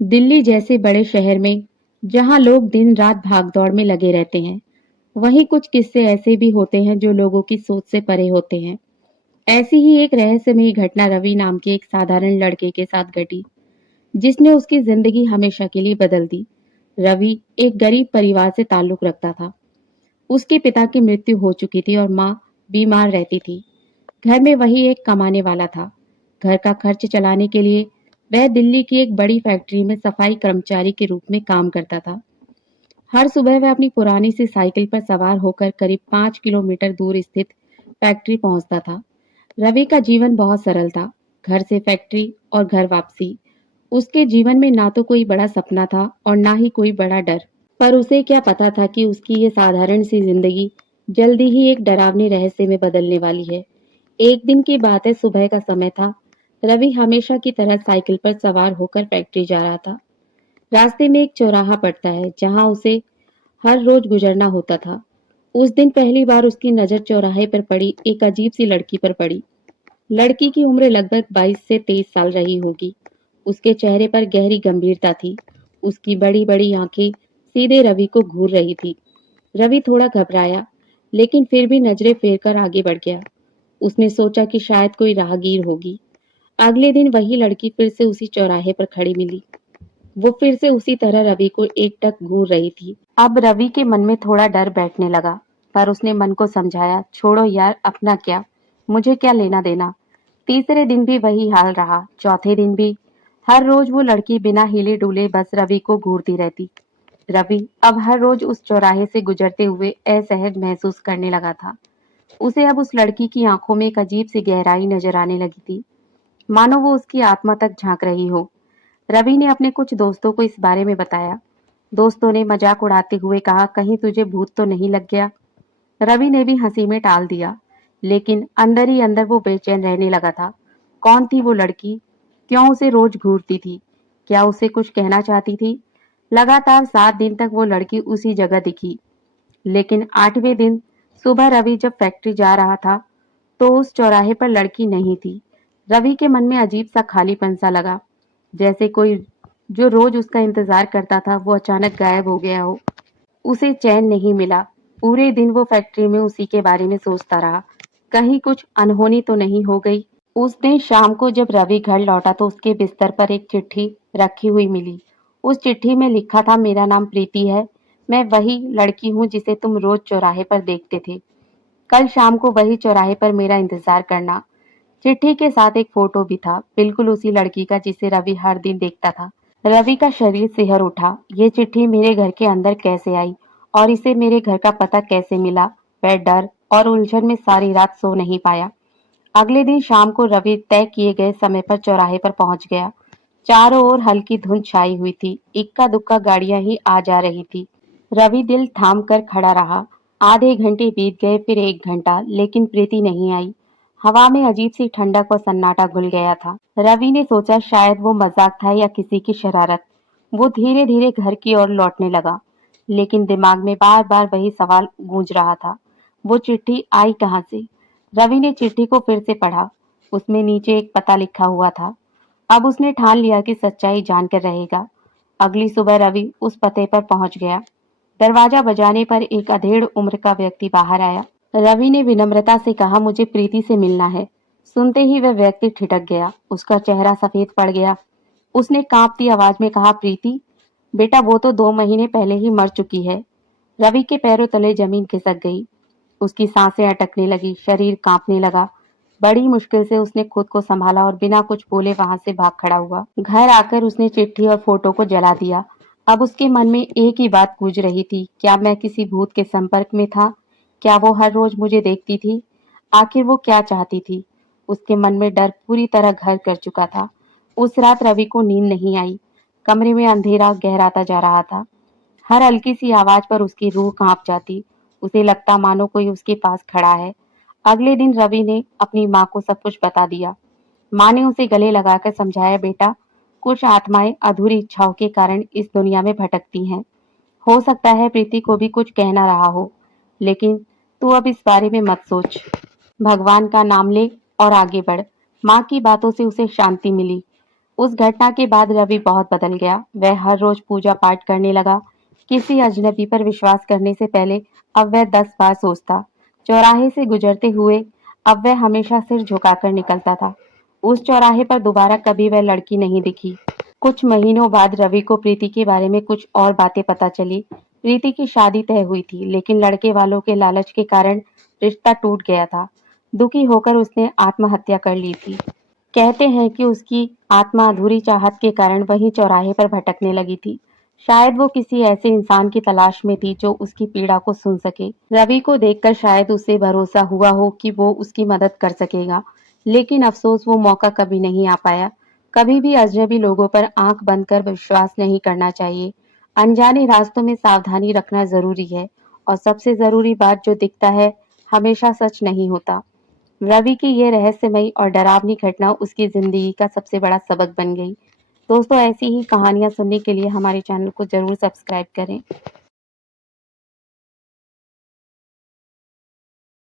दिल्ली जैसे बड़े शहर में जहां लोग दिन रात भागदौड़ में लगे रहते हैं, वहीं कुछ किस्से ऐसे भी होते हैं जो लोगों की सोच से परे होते हैं। ऐसी ही एक रहस्यमयी घटना रवि नाम के एक साधारण लड़के के साथ घटी, जिसने उसकी जिंदगी हमेशा के लिए बदल दी। रवि एक गरीब परिवार से ताल्लुक रखता था। उसके पिता की मृत्यु हो चुकी थी और माँ बीमार रहती थी। घर में वही एक कमाने वाला था। घर का खर्च चलाने के लिए वह दिल्ली की एक बड़ी फैक्ट्री में सफाई कर्मचारी के रूप में काम करता था। हर सुबह वह अपनी पुरानी सी साइकिल पर सवार होकर करीब 5 किलोमीटर दूर स्थित फैक्ट्री पहुंचता था। रवि का जीवन बहुत सरल था। घर से फैक्ट्री और घर वापसी। उसके जीवन में ना तो कोई बड़ा सपना था और ना ही कोई बड़ा डर। पर उसे क्या पता था कि उसकी ये साधारण सी जिंदगी जल्दी ही एक डरावने रहस्य में बदलने वाली है। एक दिन की बात है, सुबह का समय था। रवि हमेशा की तरह साइकिल पर सवार होकर फैक्ट्री जा रहा था। रास्ते में एक चौराहा पड़ता है जहां उसे हर रोज गुजरना होता था। उस दिन पहली बार उसकी नजर चौराहे पर पड़ी एक अजीब सी लड़की पर पड़ी। लड़की की उम्र लगभग 22 से 23 साल रही होगी। उसके चेहरे पर गहरी गंभीरता थी। उसकी बड़ी बड़ी आंखें सीधे रवि को घूर रही थी। रवि थोड़ा घबराया, लेकिन फिर भी नजरें फेर कर आगे बढ़ गया। उसने सोचा कि शायद कोई राहगीर होगी। अगले दिन वही लड़की फिर से उसी चौराहे पर खड़ी मिली। वो फिर से उसी तरह रवि को एकटक घूर रही थी। अब रवि के मन में थोड़ा डर बैठने लगा, पर उसने मन को समझाया, छोड़ो यार, अपना क्या, मुझे क्या लेना देना। तीसरे दिन भी वही हाल रहा, चौथे दिन भी। हर रोज वो लड़की बिना हिले डुले बस रवि को घूरती रहती। रवि अब हर रोज उस चौराहे से गुजरते हुए असहज महसूस करने लगा था। उसे अब उस लड़की की आंखों में एक अजीब सी गहराई नजर आने लगी थी, मानो वो उसकी आत्मा तक झांक रही हो। रवि ने अपने कुछ दोस्तों को इस बारे में बताया। दोस्तों ने मजाक उड़ाते हुए कहा, कहीं तुझे भूत तो नहीं लग गया। रवि ने भी हंसी में टाल दिया, लेकिन अंदर ही अंदर वो बेचैन रहने लगा था। कौन थी वो लड़की? क्यों उसे रोज घूरती थी? क्या उसे कुछ कहना चाहती थी? लगातार 7 दिन तक वो लड़की उसी जगह दिखी, लेकिन 8वें दिन सुबह रवि जब फैक्ट्री जा रहा था, तो उस चौराहे पर लड़की नहीं थी। रवि के मन में अजीब सा खालीपन सा लगा, जैसे कोई जो रोज उसका इंतजार करता था वो अचानक गायब हो गया हो। उसे चैन नहीं मिला। पूरे दिन वो फैक्ट्री में उसी के बारे में सोचता रहा, कहीं कुछ अनहोनी तो नहीं हो गई। उस दिन शाम को जब रवि घर लौटा तो उसके बिस्तर पर एक चिट्ठी रखी हुई मिली। उस चिट्ठी में लिखा था, मेरा नाम प्रीति है। मैं वही लड़की हूँ जिसे तुम रोज चौराहे पर देखते थे। कल शाम को वही चौराहे पर मेरा इंतजार करना। चिट्ठी के साथ एक फोटो भी था, बिल्कुल उसी लड़की का जिसे रवि हर दिन देखता था। रवि का शरीर सिहर उठा। ये चिट्ठी मेरे घर के अंदर कैसे आई और इसे मेरे घर का पता कैसे मिला? वह डर और उलझन में सारी रात सो नहीं पाया। अगले दिन शाम को रवि तय किए गए समय पर चौराहे पर पहुंच गया। चारों ओर हल्की धुंध छाई हुई थी। इक्का दुक्का गाड़ियां ही आ जा रही थी। रवि दिल थाम कर खड़ा रहा। आधे घंटे बीत गए, फिर 1 घंटा, लेकिन प्रीति नहीं आई। हवा में अजीब सी ठंडक और सन्नाटा घुल गया था। रवि ने सोचा शायद वो मजाक था या किसी की शरारत। वो धीरे धीरे घर की ओर लौटने लगा, लेकिन दिमाग में बार बार वही सवाल गूंज रहा था, वो चिट्ठी आई कहाँ से? रवि ने चिट्ठी को फिर से पढ़ा। उसमें नीचे एक पता लिखा हुआ था। अब उसने ठान लिया कि सच्चाई जानकर रहेगा। अगली सुबह रवि उस पते पर पहुंच गया। दरवाजा बजाने पर एक अधेड़ उम्र का व्यक्ति बाहर आया। रवि ने विनम्रता से कहा, मुझे प्रीति से मिलना है। सुनते ही वह व्यक्ति ठिठक गया। उसका चेहरा सफेद पड़ गया। उसने कांपती आवाज में कहा, प्रीति? बेटा, वो तो 2 महीने पहले ही मर चुकी है। रवि के पैरों तले जमीन खिसक गई। उसकी सांसें अटकने लगी, शरीर कांपने लगा। बड़ी मुश्किल से उसने खुद को संभाला और बिना कुछ बोले वहां से भाग खड़ा हुआ। घर आकर उसने चिट्ठी और फोटो को जला दिया। अब उसके मन में एक ही बात गूंज रही थी, क्या मैं किसी भूत के संपर्क में था? क्या वो हर रोज मुझे देखती थी? आखिर वो क्या चाहती थी? उसके मन में डर पूरी तरह घर कर चुका था। उस रात रवि को नींद नहीं आई। कमरे में अंधेरा गहराता जा रहा था। हर हल्की सी आवाज पर उसकी रूह कांप जाती। उसे लगता मानो कोई उसके पास खड़ा है। अगले दिन रवि ने अपनी माँ को सब कुछ बता दिया। माँ ने उसे गले लगाकर समझाया, बेटा, कुछ आत्माएं अधूरी इच्छाओं के कारण इस दुनिया में भटकती हैं। हो सकता है प्रीति को भी कुछ कहना रहा हो, लेकिन तू अब इस बारे में मत सोच। भगवान का नाम ले और आगे बढ़। माँ की बातों से उसे शांति मिली। उस घटना के बाद रवि बहुत बदल गया। वह हर रोज पूजा पाठ करने लगा। किसी अजनबी पर विश्वास करने से पहले अब वह 10 बार सोचता। चौराहे से गुजरते हुए अब वह हमेशा सिर झुकाकर निकलता था। उस चौराहे पर दोबारा कभी वह लड़की नहीं दिखी। कुछ महीनों बाद रवि को प्रीति के बारे में कुछ और बातें पता चली। प्रीति की शादी तय हुई थी, लेकिन लड़के वालों के लालच के कारण रिश्ता टूट गया था। दुखी होकर उसने आत्महत्या कर ली थी। कहते हैं कि उसकी आत्मा अधूरी चाहत के कारण वहीं चौराहे पर भटकने लगी थी। शायद वो किसी ऐसे इंसान की तलाश में थी जो उसकी पीड़ा को सुन सके। रवि को देखकर शायद उसे भरोसा हुआ हो कि वो उसकी मदद कर सकेगा, लेकिन अफसोस वो मौका कभी नहीं आ पाया। कभी भी अजनबी लोगों पर आंख बंद कर विश्वास नहीं करना चाहिए। अनजाने रास्तों में सावधानी रखना जरूरी है, और सबसे जरूरी बात, जो दिखता है हमेशा सच नहीं होता। रवि की ये रहस्यमयी और डरावनी घटना उसकी जिंदगी का सबसे बड़ा सबक बन गई। दोस्तों, ऐसी ही कहानियां सुनने के लिए हमारे चैनल को जरूर सब्सक्राइब करें।